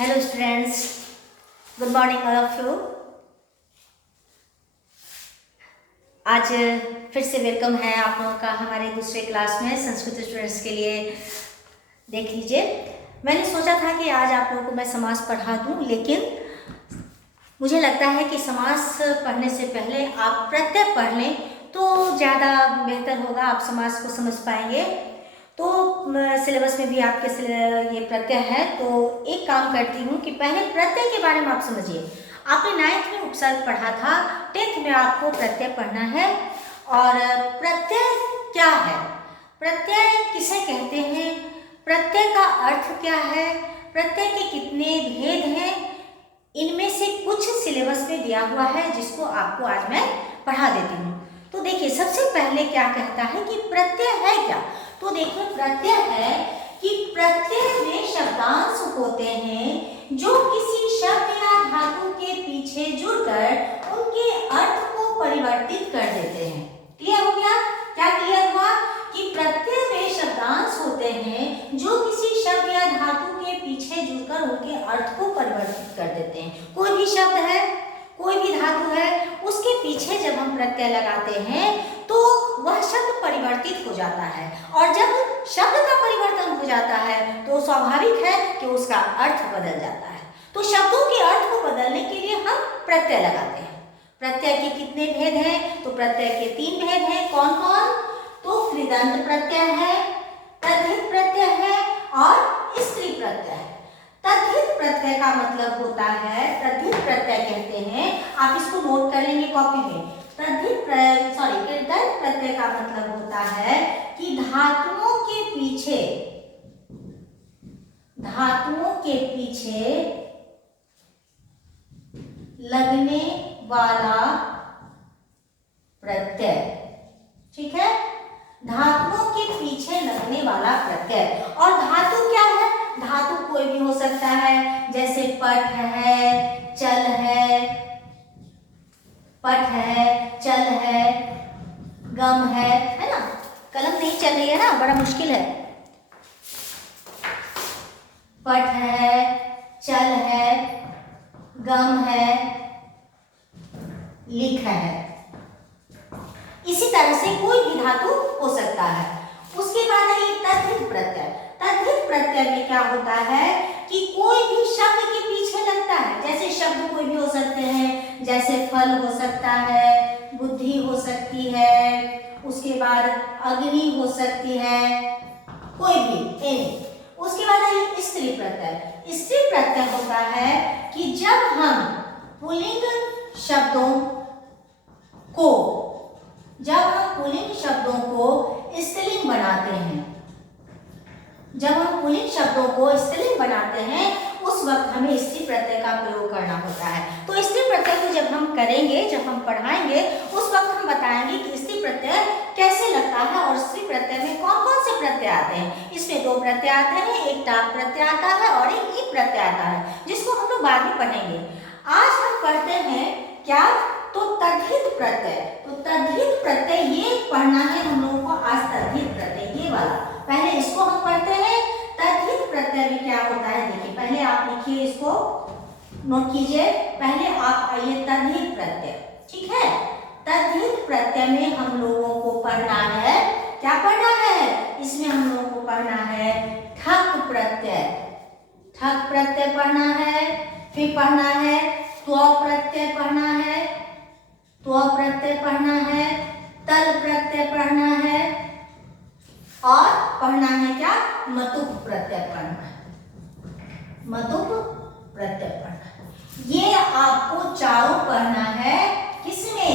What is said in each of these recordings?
Hello students, good morning all of you. आज फिर से वेलकम है आप लोगों का हमारे दूसरे क्लास में संस्कृत स्टूडेंट्स के लिए। देख लीजिए, मैंने सोचा था कि आज आप लोगों को मैं समास पढ़ा दूं, लेकिन मुझे लगता है कि समास पढ़ने से पहले आप प्रत्यय पढ़ लें तो ज़्यादा बेहतर होगा, आप समास को समझ पाएंगे। तो सिलेबस में भी आपके ये प्रत्यय है, तो एक काम करती हूँ कि पहले प्रत्यय के बारे में आप समझिए। आपने 9th में उपसर्ग पढ़ा था, 10th में आपको प्रत्यय पढ़ना है। और प्रत्यय क्या है, प्रत्यय किसे कहते हैं, प्रत्यय का अर्थ क्या है, प्रत्यय के कितने भेद हैं, इनमें से कुछ सिलेबस में दिया हुआ है जिसको आपको आज मैं पढ़ा देती हूँ। तो देखिए, सबसे पहले क्या कहता है कि प्रत्यय है क्या। तो देखिए, प्रत्यय है कि प्रत्यय में शब्दांश होते हैं जो किसी शब्द या धातु के पीछे जुड़कर उनके अर्थ को परिवर्तित कर देते हैं। क्लियर हो गया? क्या क्लियर हुआ कि प्रत्यय में शब्दांश होते हैं जो किसी शब्द या धातु के पीछे जुड़कर उनके अर्थ को परिवर्तित कर देते हैं। कोई भी शब्द है, कोई भी धातु है, उसके पीछे जब हम प्रत्यय लगाते हैं तो वह शब्द परिवर्तित हो जाता है, और जब शब्द का परिवर्तन हो जाता है तो स्वाभाविक है कि उसका अर्थ बदल जाता है। तो शब्दों के अर्थ को बदलने के लिए हम प्रत्यय लगाते हैं। प्रत्यय के कितने भेद हैं? तो प्रत्यय के 3 भेद हैं। कौन कौन? तो कृदंत प्रत्यय है, तद्धित प्रत्यय है और स्त्री प्रत्यय है। तद्धित प्रत्यय का मतलब होता है, तद्धित प्रत्यय कहते हैं, आप इसको नोट कर लेंगे कॉपी में। कृदंत प्रत्यय का मतलब होता है कि धातुओं के पीछे लगने वाला प्रत्यय। ठीक है, धातुओं के पीछे लगने वाला प्रत्यय। और धातु क्या है? धातु कोई भी हो सकता है, जैसे पठ है, चल है, पठ है, चल है, गम है ना। कलम नहीं चल रही है ना, बड़ा मुश्किल है। पठ है, चल है, गम है, लिख है। इसी तरह से कोई भी धातु हो सकता है। उसके बाद है ये तद्धित प्रत्यय। तद्धित प्रत्यय में क्या होता है कि कोई भी शब्द के पीछे लगता है। जैसे शब्द कोई भी हो सकते हैं, जैसे फल हो सकता है, बुद्धि हो सकती है, उसके बाद अग्नि हो सकती है, कोई भी। उसके बाद है स्त्री प्रत्यय। स्त्री प्रत्यय होता है कि जब हम पुल्लिंग शब्दों को स्त्रीलिंग बनाते हैं, उस वक्त हमें स्त्री प्रत्यय का प्रयोग करना होता है। तो स्त्री प्रत्यय को जब हम करेंगे, जब हम पढ़ाएंगे, उस वक्त हम बताएंगे कि स्त्री प्रत्यय कैसे लगता है और स्त्री प्रत्यय में कौन कौन से प्रत्यय आते हैं। इसमें 2 प्रत्यय आते हैं, एक टाप प्रत्यय आता है और एक ईप प्रत्यय आता है, जिसको हम लोग बाद में पढ़ेंगे। आज हम पढ़ते हैं क्या? तो तद्धित प्रत्यय। तो तद्धित प्रत्यय ये पढ़ना है हम लोगों को आज। तद्धित प्रत्यय ये वाला, पहले इसको हम पढ़ते हैं। तद्धित प्रत्यय में क्या होता है, देखिए, पहले आप लिखिए, इसको नोट कीजिए। पहले आप आइए तद्धित प्रत्यय। ठीक है, तद्धित प्रत्यय में हम लोगों को पढ़ना है, क्या पढ़ना है? इसमें हम लोगों को पढ़ना है ठक प्रत्यय। ठक प्रत्यय पढ़ना है, फिर पढ़ना है त्व प्रत्यय पढ़ना है, त्व प्रत्यय पढ़ना है, तल प्रत्यय पढ़ना है, और पढ़ना है क्या? मतुप प्रत्यय पढ़ना है। मतुप प्रत्यय पढ़ना है। ये आपको चारों पढ़ना है। किसमें?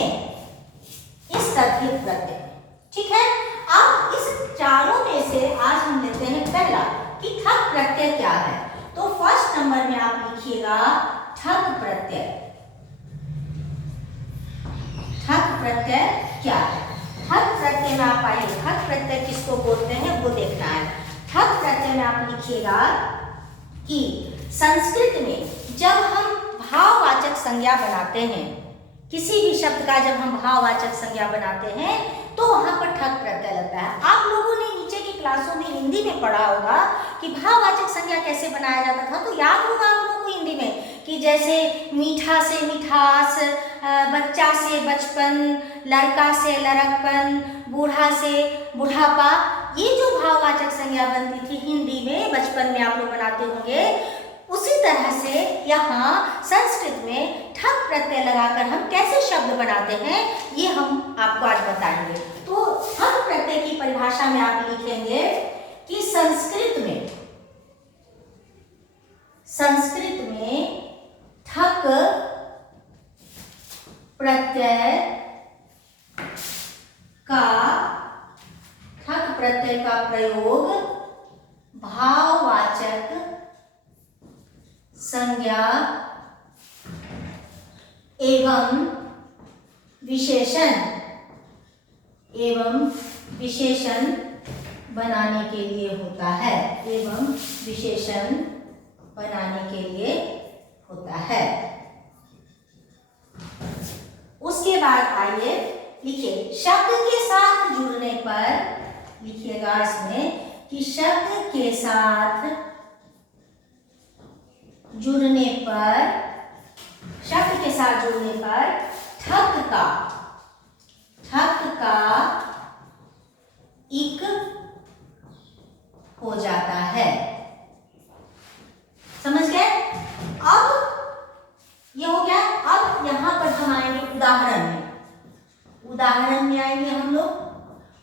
इस तद्धित प्रत्यय में। ठीक है, अब इस चारों में से आज हम लेते हैं पहला कि ठक प्रत्यय क्या है। तो फर्स्ट नंबर में आप लिखिएगा ठक प्रत्यय। ठक प्रत्यय क्या है? ठक प्रत्यय में आप आइए, ठक प्रत्यय किसको बोलते हैं वो देखना है। ठक प्रत्यय में आप लिखिएगा कि संस्कृत में जब हम भाववाचक संज्ञा बनाते हैं, किसी भी शब्द का जब हम भाववाचक संज्ञा बनाते हैं तो वहां पर ठक प्रत्यय लगता है। आप लोगों ने नीचे की क्लासों में हिंदी में पढ़ा होगा कि भाववाचक संज्ञा कैसे बनाया जाता था, तो याद होगा आप लोगों हिंदी में कि जैसे मीठा से मिठास, बच्चा से बचपन, लड़का से लड़कपन, बूढ़ा से बुढ़ापा, ये जो भाववाचक संज्ञा बनती थी हिंदी में, बचपन में आप लोग बनाते होंगे, उसी तरह से यहाँ संस्कृत में ठक प्रत्यय लगाकर हम कैसे शब्द बनाते हैं ये हम आपको आज बताएंगे। तो ठक प्रत्यय की परिभाषा में आप लिखेंगे कि संस्कृत में ठक प्रत्यय का प्रयोग भाववाचक संज्ञा एवं विशेषण बनाने के लिए होता है, उसके बाद आइए लिखिए शब्द के साथ जुड़ने पर, लिखिएगा इसमें कि शब्द के साथ जुड़ने पर ठक का इक हो जाता है। समझ गए? अब ये हो गया। अब यहां पर हम आएंगे उदाहरण में आएंगे हम लोग।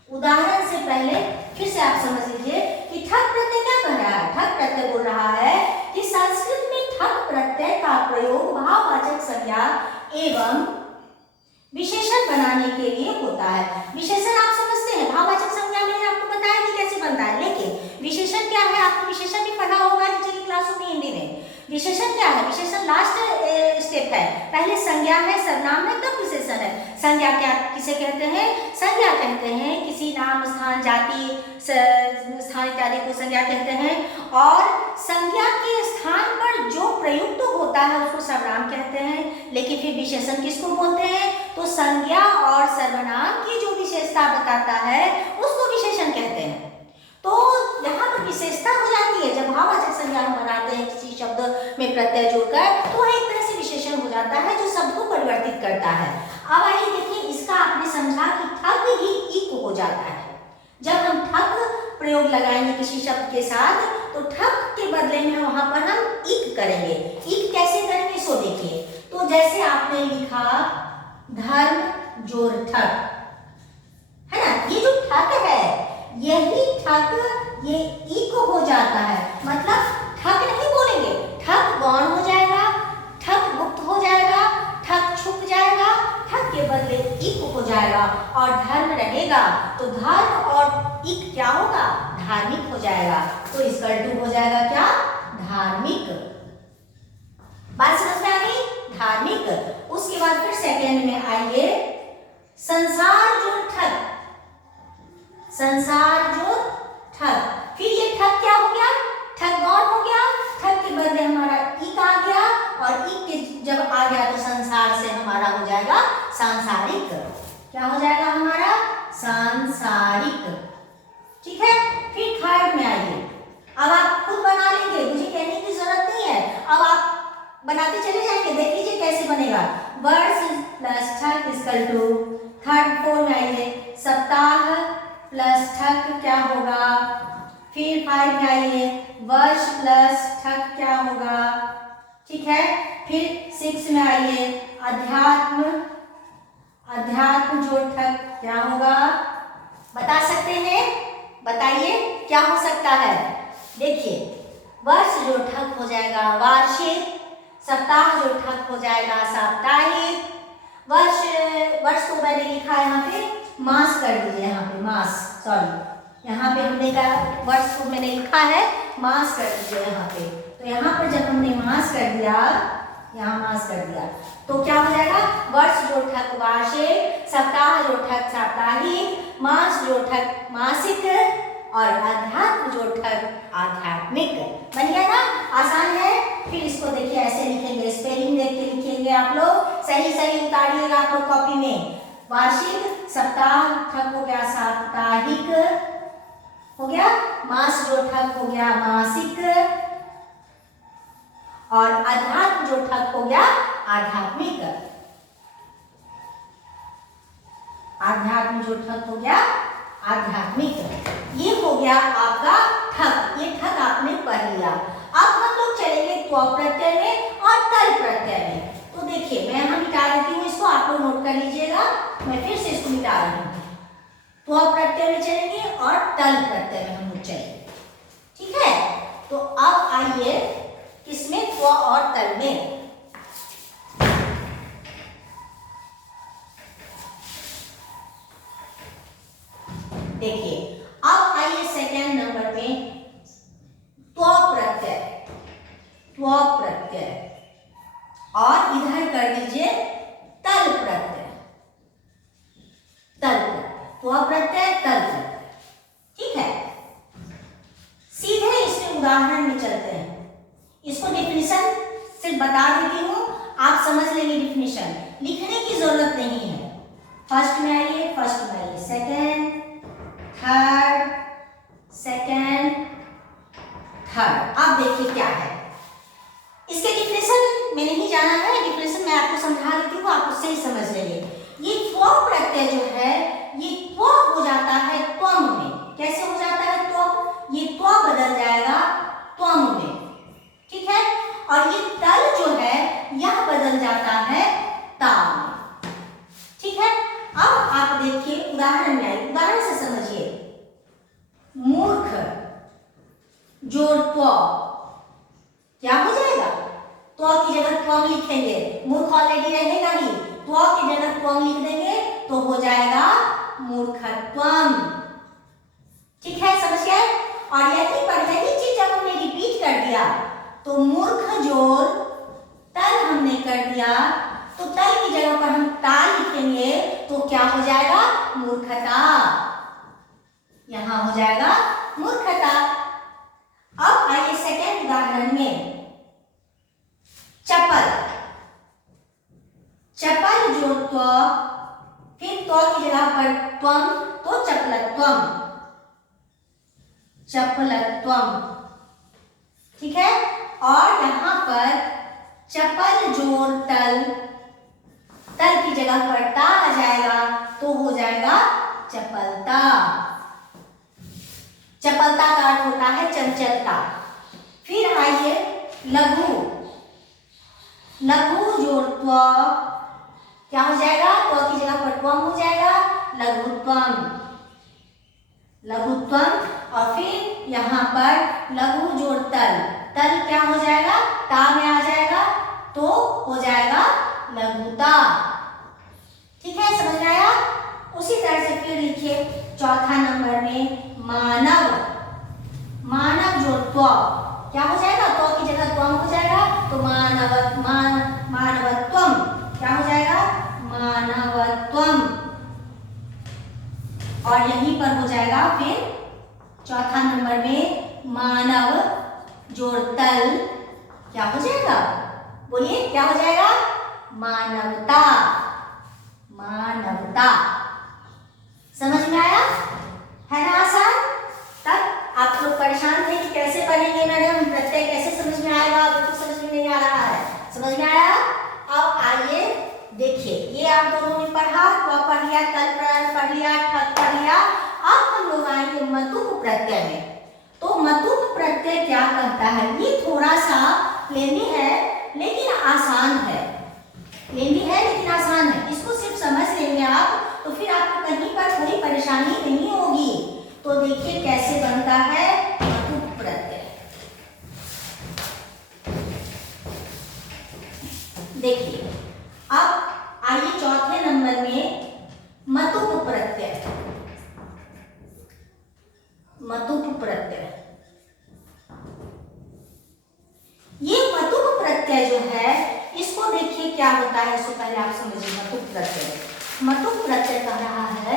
उदाहरण से पहले फिर से आप समझ लीजिए कि ठक प्रत्यय क्या कह रहा है। ठक प्रत्यय बोल रहा है कि संस्कृत में ठक प्रत्यय का प्रयोग भाववाचक संज्ञा एवं विशेषण बनाने के लिए होता है। विशेषण आप समझते हैं, भाववाचक संज्ञा मैंने आपको बताया कि कैसे बनता है, लेकिन विशेषण क्या है आपको विशेषण भी पढ़ा होगा नीचे की क्लासों में हिंदी में। विशेषण क्या है? विशेषण लास्ट स्टेप है। पहले संज्ञा है, सर्वनाम है, तब विशेषण है। संज्ञा क्या किसे कहते हैं? संज्ञा कहते हैं किसी नाम, स्थान, जाति, स्थान इत्यादि को संज्ञा कहते हैं। और संज्ञा के स्थान पर जो प्रयुक्त तो होता है उसको सर्वनाम कहते हैं। लेकिन फिर विशेषण किसको बोलते हैं? तो संज्ञा और सर्वनाम की जो विशेषता बताता है उसको विशेषण कहते हैं। तो यहाँ पर विशेषता हो जाती है जब भाववाचक संज्ञा हम बनाते हैं किसी शब्द में प्रत्यय जोड़कर, तो वह एक तरह से विशेषण हो जाता है जो शब्द को परिवर्तित करता है। अब आइए देखिए, इसका आपने समझा कि ठक ही इक हो जाता है। जब हम ठक प्रयोग लगाएंगे किसी शब्द के साथ तो ठक के बदले में वहां पर हम इक करेंगे। इक कैसे करेंगे सो देखिए। तो जैसे आपने लिखा धर्म जोड़ ठक, है ना, ये जो ठक है यही ठक ये इक हो जाता है। मतलब ठक नहीं बोलेंगे, ठक गौण हो जाएगा, ठक गुप्त हो जाएगा, ठक छुप जाएगा, ठक के बदले इक हो जाएगा और धर्म रहेगा। तो धर्म और इक क्या होगा? धार्मिक हो जाएगा। तो इसका उल्टू हो जाएगा क्या? धार्मिक। बात समझ में आ गई? धार्मिक। उसके बाद फिर सेकेंड में आइए संसार जो ठक, फिर ये ठक क्या हो गया? ठक गौण हो गया। ठक के बदले हमारा इक आ गया और इक के जब आ गया तो संसार से हमारा हो जाएगा सांसारिक। क्या हो जाएगा हमारा? सांसारिक। ठीक है। फिर थर्ड में आइए। अब आप खुद बना लेंगे, मुझे कहने की जरूरत नहीं है, अब आप बनाते चले जाएंगे। देख लीजिए कैसे बनेगा। वर्ष प्लस ठक इक्वल टू, थर्ड फोर में आइए सप्ताह प्लस ठक क्या होगा? फिर 5 में आइए वर्ष प्लस ठक क्या होगा? ठीक है। फिर 6 में आइए अध्यात्म जोड़ ठक क्या होगा? बता सकते हैं? बताइए क्या हो सकता है? देखिए वर्ष जो ठक हो जाएगा वार्षिक, सप्ताह जो ठक हो जाएगा साप्ताहिक, वर्ष को मैंने लिखा है यहाँ पे मास कर दीजिए, यहाँ पे मास, सॉरी यहाँ पे हमने कहा वर्ष को मैंने लिखा है मास कर दीजिए यहाँ पे। तो यहाँ पर जब हमने मास कर दिया, यहाँ मास कर दिया तो क्या हो जाएगा? वर्ष जो ठक वार्षिक, सप्ताह जो ठक साप्ताहिक, मास जो ठक मासिक और अध्यात्म जो ठक आध्यात्मिक। बन गया ना? आसान है। फिर इसको देखिए ऐसे लिखेंगे, स्पेलिंग देख के लिखेंगे आप लोग, सही सही उतारिएगा आप लोग कॉपी में। वार्षिक, सप्ताह ठक हो गया साप्ताहिक हो गया, मास जो ठक हो गया मासिक और अध्यात्म जो ठक हो गया आध्यात्मिक, आध्यात्म जो ठक हो गया आध्यात्मिक, ये हो गया आपका ठक। ये ठक आपने पढ़ लिया। अब हम लोग चलेंगे त्व प्रत्यय में और तल प्रत्यय में। तो देखिए मैं यहाँ मिटा देती हूँ इसको, आप लोग नोट कर लीजिएगा। मैं फिर से इसको मिटा रही हूँ। त्व प्रत्यय में चलेंगे और तल प्रत्यय में हम लोग चलेंगे, ठीक है। तो अब आइए किसमें, त्व और तल में। देखिए अब आइए सेकेंड नंबर में त्व प्रत्यय, त्व प्रत्यय, और इधर कर दीजिए तल प्रत्यय, तल प्रत्यय, त्व प्रत्यय तल प्रत्यय, ठीक है। सीधे इसके उदाहरण में चलते हैं। इसको डेफिनेशन सिर्फ बता देती हूँ, आप समझ लेंगे डेफिनेशन, लिखने की जरूरत नहीं है। फर्स्ट में आइए, फर्स्ट में आइए, सेकेंड, थर्ड, सेकेंड, थर्ड। अब देखिए क्या है इसके डिफिनेशन में, नहीं जाना है, डिफिनेशन मैं आपको समझा देती हूँ, आप उससे ही समझ लेंगे। ये त्व प्रत्यय जो है ये त्व हो जाता है त्वम में। कैसे हो जाता है त्व? ये त्व बदल जाएगा त्वम में, ठीक है। और ये तल जो है यह बदल जाता है ता में, ठीक है। अब आप देखिए उदाहरण में आइए, उदाहरण से समझिए। मूर्ख जोड़ त्व क्या हो जाएगा? त्व की जगह त्वम लिखेंगे, मूर्ख ऑलरेडी रहेगा ही, त्व की जगह त्वम लिख देंगे तो हो जाएगा मूर्खत्वम, ठीक है, समझ गए। और यही पर यही चीज जब हमने रिपीट कर दिया तो मूर्ख जोड़ तल हमने कर दिया, तो तल की जगह पर हम ता लिखेंगे तो क्या हो जाएगा? मूर्खता, यहां हो जाएगा मूर्खता। अब आइए सेकेंड उदाहरण में, चपल, चपल जो त्व, फिर त्व की जगह पर त्वम तो चपलत्वम, चपलत्वम, ठीक है। और यहां पर चपल जोड़ तल, तल की जगह पर ता आ जाएगा तो हो जाएगा चपलता। चपलता का अर्थ होता है चंचलता। फिर आइए लघु, लघु जोड़ त्व क्या हो जाएगा? त्व की जगह पर त्वम हो जाएगा, लघुत्वम, लघुत्वम। और फिर यहाँ पर लघु जोड़ तल, तल क्या हो जाएगा? ता में आ जाएगा तो हो जाएगा लघुता, ठीक है, समझ में आया। उसी तरह से फिर लिखिए चौथा नंबर में मानव, मानव जोड़ त्व क्या हो जाएगा? त्व की जगह त्वम हो जाएगा तो मानवत्वम क्या हो जाएगा? मानवत्वम। और यहीं पर हो जाएगा फिर चौथा नंबर में मानव जोड़ तल क्या हो जाएगा? बोलिए क्या हो जाएगा? मानवता, मानवता। समझ में आया है ना आसान? तब आप लोग परेशान थे कि कैसे पढ़ेंगे मैडम, प्रत्यय कैसे समझ में आएगा, बिल्कुल समझ में नहीं आ रहा है, समझ में आया। अब आइए देखिए, ये आप दोनों ने पढ़ा, त्व पढ़ लिया, तल पढ़ लिया, ठक पढ़ लिया। अब हम लोग आएंगे मतुप प्रत्यय में। तो मतुप प्रत्यय क्या करता है? ये थोड़ा सा लेंदी है लेकिन आसान है, लेंदी है लेकिन आसान है। इसको सिर्फ समझ लेंगे आप तो फिर आपको कहीं पर कोई परेशानी नहीं होगी। तो देखिए कैसे बनता है मतुप प्रत्यय। देखिए अब आइए चौथे नंबर में मतुप प्रत्यय, मतुप प्रत्यय। ये मतुप प्रत्यय जो है इसको देखिए क्या होता है, इसको पहले आप समझिए। मतुप प्रत्यय, मतुप प्रत्यय कह रहा है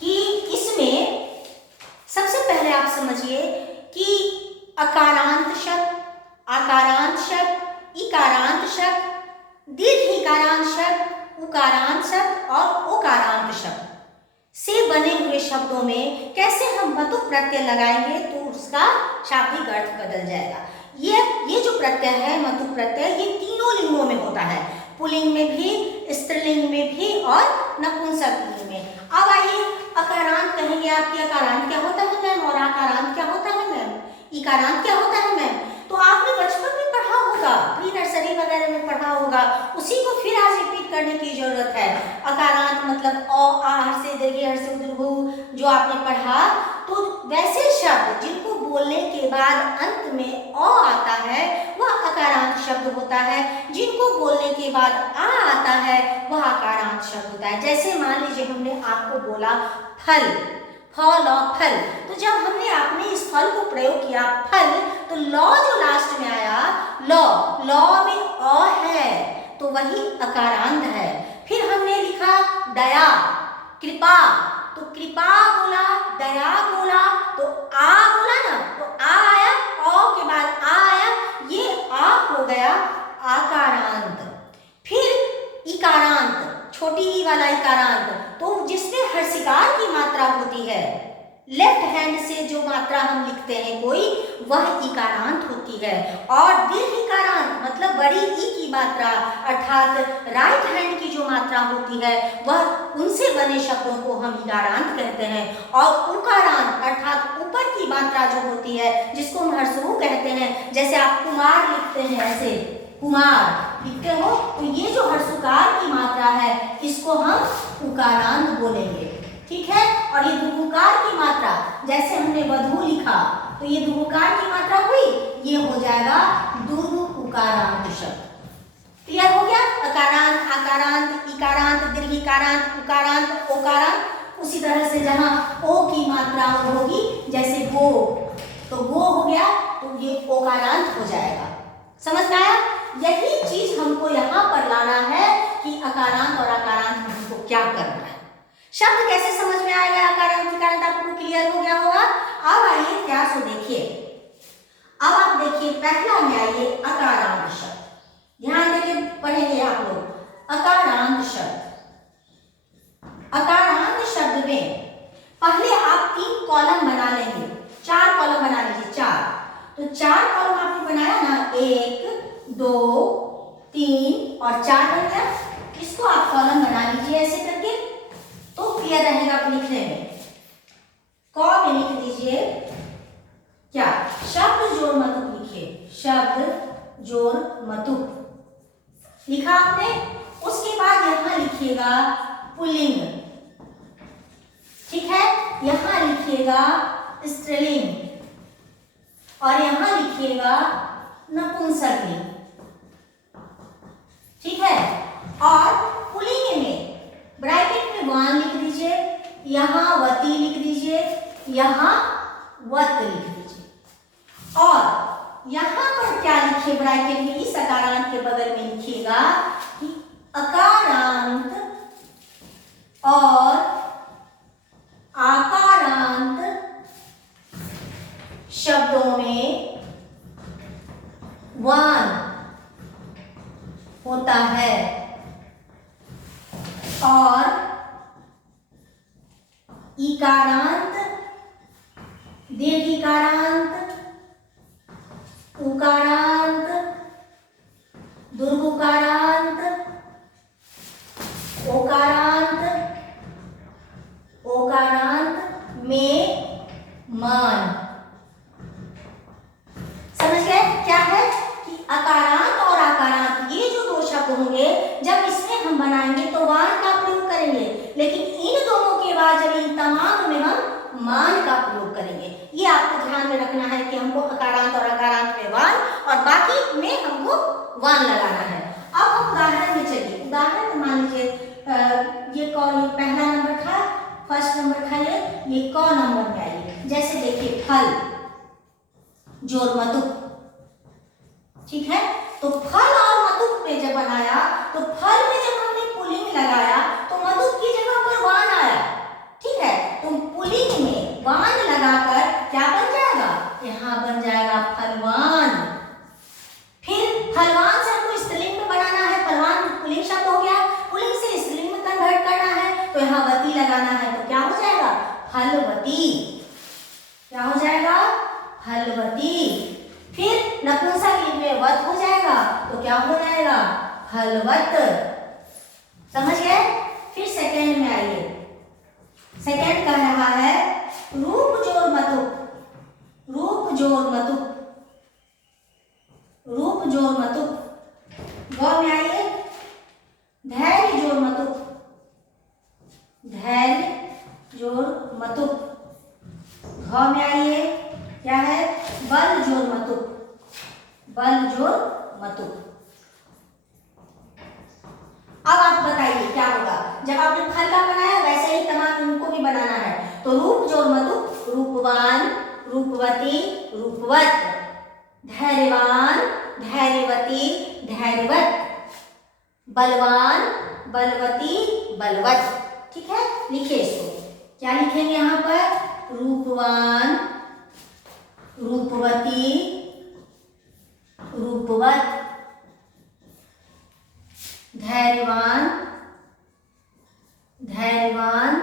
कि इसमें सबसे पहले आप समझिए कि अकारांत शब्द, आकारांत शब्द, इकारांत शब्द, दीर्घ इकारांत शब्द, उकारांत शब्द और ओकारांत शब्द से बने हुए शब्दों में कैसे हम मतुप प्रत्यय लगाएंगे तो उसका शाब्दिक अर्थ बदल जाएगा। ये जो प्रत्यय है मतु प्रत्यय, ये तीनों लिंगों में होता है, पुल्लिंग में भी, स्त्रीलिंग में भी और नपुंसक लिंग में। अब आइए अकारांत कहेंगे आप कि अकारांत क्या होता है मैम और आकारांत क्या होता है मैम, इकारांत क्या होता है मैम। तो आपने बचपन में पढ़ा होगा, प्री नर्सरी वगैरह में पढ़ा होगा, उसी को फिर आज रिपीट करने की जरूरत है। अकारांत मतलब अ आ हर्ष दीर्घ हर्ष दीर्घ जो आपने पढ़ा, तो वैसे शब्द जिनको बोलने के बाद अंत में अ आता है वह अकारांत शब्द होता है, जिनको बोलने के बाद आ आता है वह आकारांत शब्द होता है। जैसे मान लीजिए हमने आपको बोला फल, फल और फल, तो जब हमने आपने इस फल को प्रयोग किया फल, तो लॉ जो लास्ट में आया लॉ, लॉ में अ है तो वही अकारांत है। फिर हमने लिखा दया, कृपा, तो कृपा बोला, दया बोला, तो आ बोला ना, तो आ आया, अ के बाद आ आया, ये आ हो गया आकारांत। फिर इकारांत, छोटी ई वाला इकारांत, तो जिसमें हर्षिकार की मात्रा होती है, लेफ्ट हैंड से जो मात्रा हम लिखते हैं कोई, वह इकारांत होती है। और दीर्घ इकारांत मतलब बड़ी ई की मात्रा अर्थात राइट हैंड की जो मात्रा होती है, वह उनसे बने शब्दों को हम इकारांत कहते हैं। और उकारांत अर्थात ऊपर की मात्रा जो होती है, जिसको हम हर्षऊ कहते हैं, जैसे आप कुमार लिखते हैं, ऐसे कुमार लिखते हो, तो ये जो हर्षुकार की मात्रा है इसको हम उकारांत बोलेंगे, ठीक है। और ये दुगुकार की मात्रा, जैसे हमने वधु लिखा, तो ये दुगुकार की मात्रा हुई, ये हो जाएगा दुर्गु उकारांत शब्द। क्लियर हो गया। अकारांत, आकारांत, इकारांत, दीर्घिकारांत, उकारांत, ओकारांत। उसी तरह से जहां ओ की मात्रा होगी, जैसे गो, तो गो हो गया तो ये ओकारांत हो जाएगा। समझ में आया। यही चीज हमको यहाँ पर लाना है कि अकारांत और आकारांत में हमको क्या करना है। शब्द कैसे समझ में आएगा, अकारांत इकारांत आपको क्लियर हो गया होगा। अब आइए ध्यान से देखिए, अब आप देखिए पहला में आइए अकारांत शब्द, ध्यान देके पढ़ेंगे आप लोग। अकारांत शब्द, अकारांत शब्द में पहले आप 3 कॉलम बना लेंगे, 4 कॉलम बना लीजिए, 4। तो 4 कॉलम आपने बनाया ना, 1 2 3 और 4 बन गया। इसको आप कॉलम बना लीजिए ऐसे करके, तो क्लियर रहेगा आप लिखने में। क में लिख दीजिए क्या, शब्द जोड़ मतुक लिखिए, शब्द जोड़ मतुक लिखा आपने। उसके बाद यहां लिखिएगा पुल्लिंग, ठीक है, यहां लिखिएगा स्त्रीलिंग और यहां लिखिएगा नपुंसकलिंग, ठीक है। और पुल्लिंग में ब्रैकेट में वान लिख दीजिए, यहां वती लिख दीजिए, यहां वत लिख दीजिए। और यहां पर क्या लिखिए, ब्रैकेट में इस अकारांत के बगल में लिखिएगा कि अकारांत और आकारांत शब्दों में वान होता है और इकारांत, दीर्घिकारांत, उकारांत, दुर्गुकारांत, ओकारांत, ओकारांत में मान। समझ गए क्या है कि अकारांत और आकारांत ये जो 2 शब्द होंगे, जब इसमें हम बनाएंगे तो वान का प्रयोग करेंगे, लेकिन इन दोनों के बाद जब इन तमाम में हम मान का प्रयोग करेंगे। ये आपको ध्यान में रखना है कि हमको अकारांत और आकारांत में वान और बाकी में हमको वान लगाना है। अब हम उदाहरण में चलिए, उदाहरण में मान लीजिए ये कौन, पहला नंबर था, फर्स्ट नंबर था, ये क नंबर में आइए। जैसे देखिए फल जोड़ मतुक, ठीक है। तो फल और मतुक पे जब बनाया, तो फल में जब हमने पुल्लिंग लगाया तो मतुक की जगह पर वान आया, ठीक है। तो पुल्लिंग में वान लगाकर क्या बन जाएगा, यहाँ बन जाएगा फलवान। फिर फलवान से हमको स्त्रीलिंग में बनाना है, फलवान पुल्लिंग शब्द हो गया, पुल्लिंग से स्त्रीलिंग में कन्वर्ट करना है, तो यहाँ वती लगाना है, तो क्या हो जाएगा फलवती, क्या हो जाएगा फलवती। फिर नपुंसक लिंग में वत हो जाएगा तो क्या हो जाएगा? फलवत। समझ गए? फिर सेकेंड में आइए। सेकेंड कह रहा है रूप जोर मतुक, रूप जोर मतुक, रूप जोर मतुक। ग में आइए धैर्य जोर मतुक, धैर्य जोर मतुक। घ में आइए क्या है? बल जोर मतुक, बल जोर मतुक। अब आप बताइए क्या होगा? जब आपने फल का बनाया वैसे ही तमाम इनको भी बनाना है। तो रूप जोर मतुक, रूपवान, रूपवती, रूपवत, धैर्यवान, धैर्यवती, धैर्यवत, बलवान, बलवती, बलवत। ठीक है, लिखिए इसको। क्या लिखेंगे यहाँ पर? रूपवान, रूपवती, रूपवत, धैर्यवान, धैर्यवान,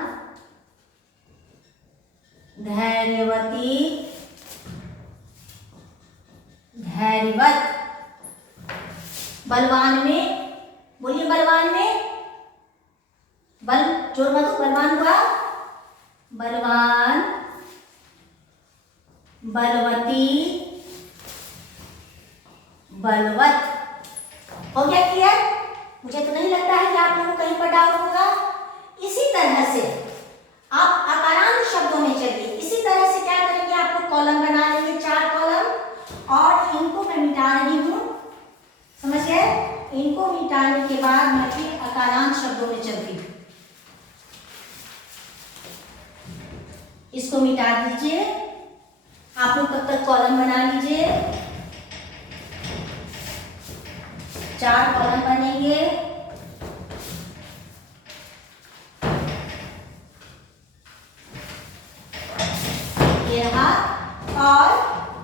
धैर्यवती, धैर्यवत। बलवान में बोलिए, बलवान में बल जोर मतुक, बलवान हुआ बलवान, बलवती, बलवत। हो गया क्लियर? मुझे तो नहीं लगता है कि आप लोगों को कहीं पर डाउट होगा। इसी तरह से आप अकारांत शब्दों में चलिए। इसी तरह से क्या करेंगे? आप लोग कॉलम बना लेंगे, 4 कॉलम, और इनको मैं मिटा रही हूँ। समझ गए? इनको मिटाने के बाद मैं फिर अकारांत शब्दों में चलती हूँ। इसको मिटा दीजिए। आप लोग तब तक कॉलम बना लीजिए। 4 कॉलम बनेंगे। ये रहा। और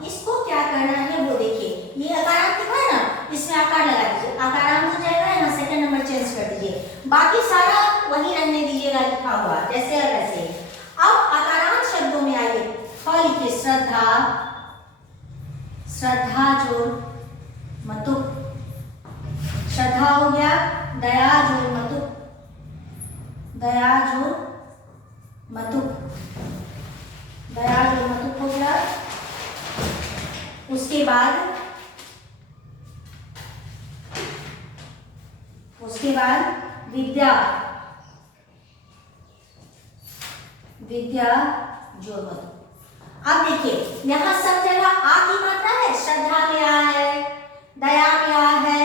इसको क्या करना है वो देखिए। ये अकारांत लिखा है ना, इसमें आकार लगा दीजिए। अकारांत हो जाएगा, यहाँ सेकंड नंबर चेंज कर दीजिए। बाकी सारा वही रहने दीजिएगा लिखा हुआ जैसे है वैसे। अब अकारांत शब्दों में आइए। ख लिखिए श्रद्धा, श्रद्धा जोर मतुक, श्रद्धा हो गया। दया जोर मतुक, दया जोर मतुक, दया जोर मतुक हो गया। उसके बाद विद्या, विद्या जोर मतुक। अब देखिए यहाँ सब जगह आ की मात्रा है। श्रद्धा में आ है, दया में आ है,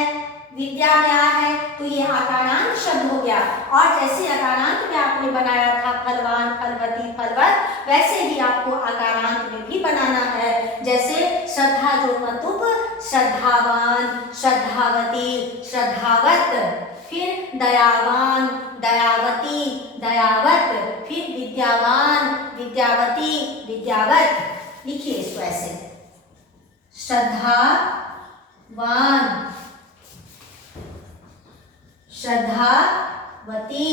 विद्या में आ है, तो ये आकारांत शब्द हो गया। और जैसे आकारांत में आपने बनाया था फलवान, फलवती, फलवत, वैसे ही आपको आकारांत में भी बनाना है। जैसे श्रद्धा जोर मतुक, श्रद्धावान, श्रद्धावती, श्रद्धावत, फिर दयावान, दयावती, दयावत, फिर विद्यावान, विद्यावती, विद्यावत। लिखिए इसको ऐसे। श्रद्धावान, श्रद्धावती,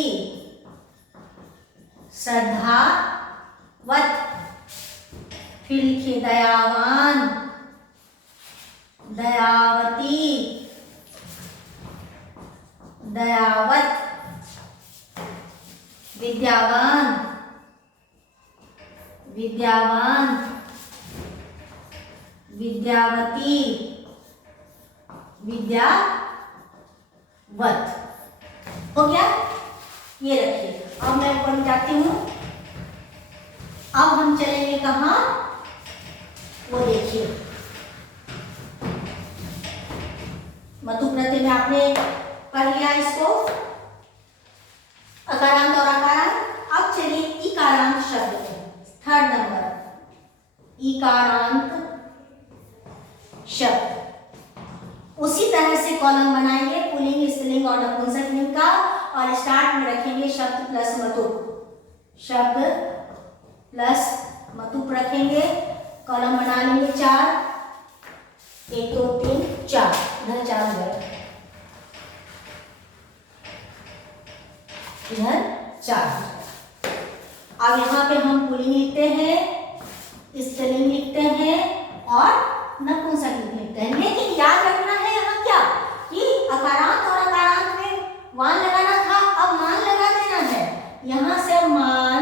श्रद्धावत, फिर लिखिए दयावान, दयावती, दयावत, विद्यावान, विद्यावान, विद्यावती, विद्यावत। हो गया? ये रखिए। अब मैं ऊपर में जाती हूँ। अब हम चलेंगे कहाँ? वो देखिए। मतुक प्रत्यय में आपने पढ़ लिया इसको, अकारांत और अकारांत। अब चलिए इकारांत शब्द में। 3rd नंबर इकारांत शब्द। उसी तरह से कॉलम बनाएंगे पुल्लिंग, स्त्रीलिंग और नपुंसक लिंग का, और स्टार्ट में रखेंगे शब्द प्लस मतुक, शब्द प्लस मतुक रखेंगे। कॉलम बना लेंगे 4, 1 2 3 4, इधर 4 हो गए, इधर 4। अब यहाँ पे हम पुल्लिंग लिखते हैं, स्त्रीलिंग लिखते हैं और नपुंसक लिखते हैं। लेकिन याद रखना है यहाँ क्या कि अकारांत और अकारांत में वान लगाना था, अब मान लगा देना है। यहाँ से मान,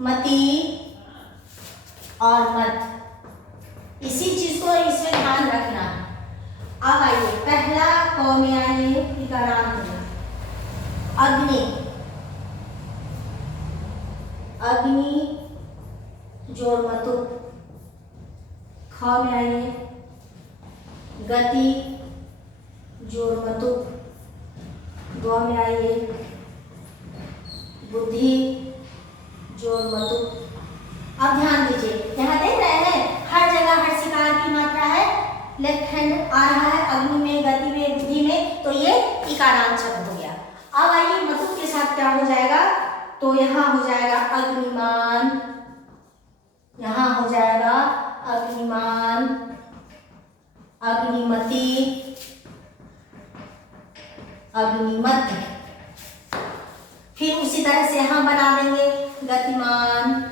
मति और मत, इसी चीज को इसमें ध्यान रखना है। अब आइए पहला क में आइए इकारांत में अग्नि, अग्नि जोड़ मतु। ख में आइए गति जोड़ मतु। ग में आइए बुद्धि जोड़ मतु। अब ध्यान दीजिए, यहाँ देख रहे हैं हर जगह हर शिकार की मात्रा है, लेफ्ट हैंड आ रहा है, अग्नि में, गति में, बुद्धि में, तो ये इकारांत शब्द हो गया। अब आइए मतु के साथ क्या हो जाएगा, तो यहाँ हो जाएगा अग्निमान, यहाँ हो जाएगा अग्निमान, अग्निमति, अग्निमत। फिर उसी तरह से यहाँ बना देंगे गतिमान,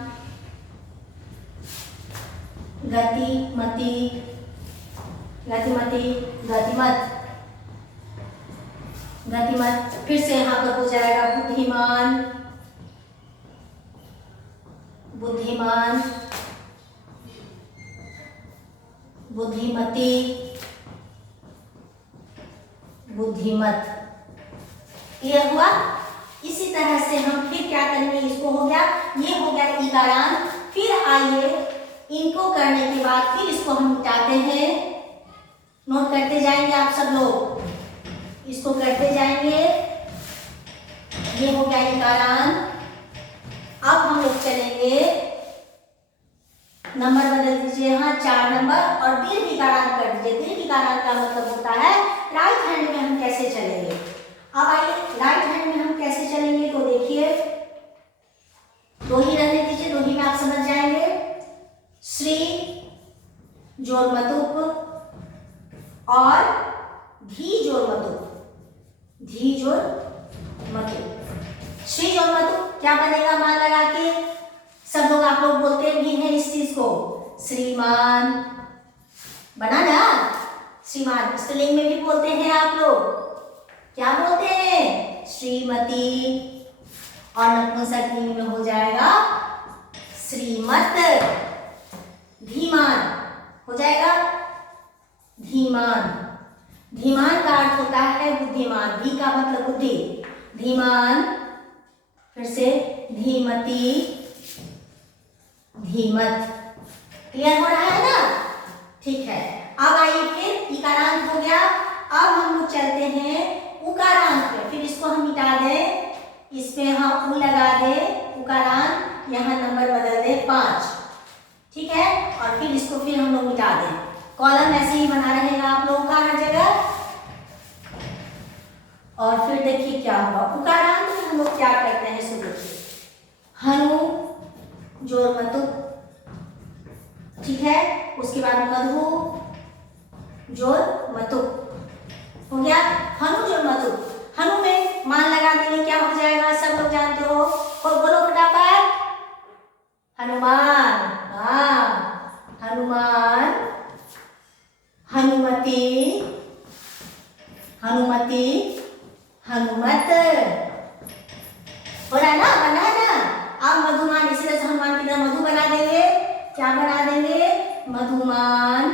गतिमति, गतिमति, गतिमत, गतिमत। फिर से यहाँ पर हो जाएगा बुद्धिमान, बुद्धिमान, बुद्धिमति, बुद्धिमत। क्लियर हुआ? इसी तरह से हम फिर क्या करेंगे, इसको हो गया, ये हो गया इकारांत। फिर आइए इनको करने के बाद फिर इसको हम मिटाते हैं, नोट करते जाएंगे आप सब लोग, इसको करते जाएंगे। ये हो गया इकारांत। अब हम लोग चलेंगे, नंबर बदल दीजिए, यहाँ 4 नंबर और दीर्घ इकारांत कर दीजिए। दीर्घ इकारांत का मतलब होता है राइट हैंड में हम कैसे चलेंगे। अब आइए राइट हैंड में हम कैसे चलेंगे, तो देखिए दो ही रहने दीजिए, दो ही में आप समझ जाएंगे। श्री जोड़ मतुप और धी जोड़ मतुप, धी जोड़ मतुप। श्री जोड़ मतुप क्या बनेगा, मान लगा के, सब लोग आप लोग बोलते भी हैं इस चीज को, श्रीमान बना ना, श्रीमान। स्त्रीलिंग में भी बोलते हैं आप लोग, क्या बोलते हैं, श्रीमती। और नपुंसक लिंग में हो जाएगा श्रीमत। धीमान हो जाएगा धीमान। धीमान का अर्थ होता है बुद्धिमान, धी का मतलब बुद्धि, धीमान। फिर से धीमती, धीमत। क्लियर हो रहा है ना? ठीक है। अब आइए फिर इकारांत हो गया। अब हम लोग चलते हैं उकारांत पे। फिर इसको हम मिटा दें, इसमें हम उ लगा दें उकारांत, यहाँ नंबर बदल दें 5, ठीक है। और फिर इसको फिर हम लोग मिटा दें, कॉलम ऐसे ही बना रहेगा आप लोगों का हर जगह। और फिर देखिए क्या होगा, उकारांत में हम लोग क्या करते हैं, सो देखिए हनु जोड़ मतु, ठीक है। उसके बाद मधु जोड़ मतु हो गया। हनु जोड़ मतु, हनु में मान लगा देंगे, क्या हो जाएगा, सब लोग जानते हो, और बोलो फटाफट, हनुमान। हाँ, हनुमान, हनुमति, हनुमति, हनुमत। हो रहा ना, बना ना। अब मधुमान, इसी तरह से हनुमान की तरह मधु बना देंगे, क्या बना देंगे, मधुमान,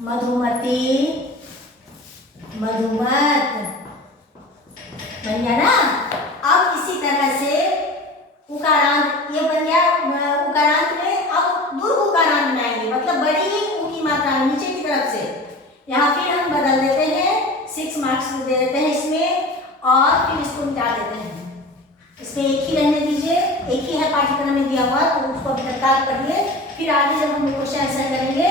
मधुमती, मधुमत। बन गया ना। अब इसी तरह से उकारांत ये बन गया। उकारांत में अब दुर्ग उकारांत बनाएंगे, मतलब बड़ी ऊ की मात्रा नीचे की तरफ से। यहाँ फिर हम बदल देते हैं, 6 मार्क्स दे देते हैं इसमें, और फिर इसको मिटा देते हैं। इसमें एक ही रहने दीजिए, एक ही है पाठ्यक्रम में दिया हुआ, तो उसको अभी तत्काल पढ़िए। फिर आगे जब हम लोग क्वेश्चन आंसर करेंगे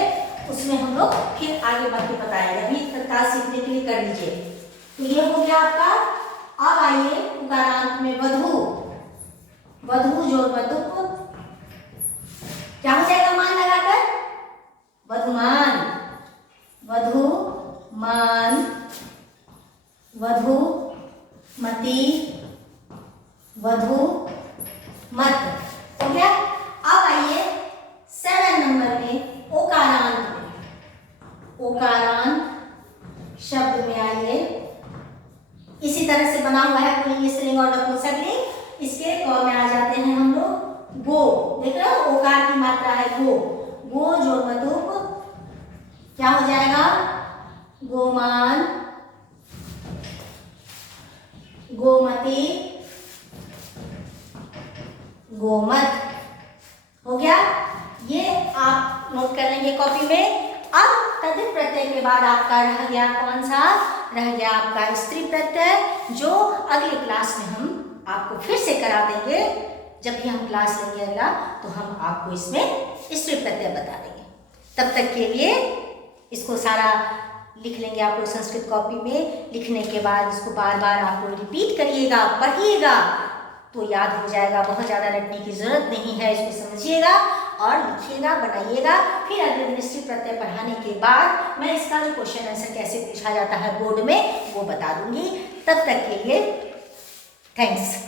उसमें हम लोग फिर आगे बाकी बताएंगे, अभी तत्काल सीखने के लिए कर लीजिए। तो ये हो गया आपका। अब आइए उकारांत में वधु, वधु जोड़ मतुप, क्या हो जाएगा मान लगाकर, वधुमान, वधुमान, वधुमती, वधुमत। हो गया। अब आइए 7 नंबर में ओकार स्त्रीलिंग और नपुंसकलिंग। इसके क में आ जाते हैं हम लोग गो, देख रहे हो ओकार की मात्रा है गो, गो जोड़ मतुप क्या हो जाएगा, गोमान, गोमती, गोमत, हो गया। ये आप नोट कर लेंगे कॉपी में। अब तद्धित प्रत्यय के बाद आपका रह गया कौन सा, रह गया आपका स्त्री प्रत्यय, जो अगली क्लास में हम आपको फिर से करा देंगे। जब भी हम क्लास लेंगे अगला, तो हम आपको इसमें स्त्री प्रत्यय बता देंगे। तब तक के लिए इसको सारा लिख लेंगे आप लोग संस्कृत कॉपी में। लिखने के बाद इसको बार बार आप लोग रिपीट करिएगा, पढ़िएगा, तो याद हो जाएगा। बहुत ज़्यादा रटने की जरूरत नहीं है, इसको समझिएगा और लिखिएगा, बनाइएगा। फिर अगले दिन स्त्री प्रत्यय पढ़ाने के बाद मैं इसका जो क्वेश्चन आंसर कैसे पूछा जाता है बोर्ड में वो बता दूंगी। तब तक के लिए थैंक्स।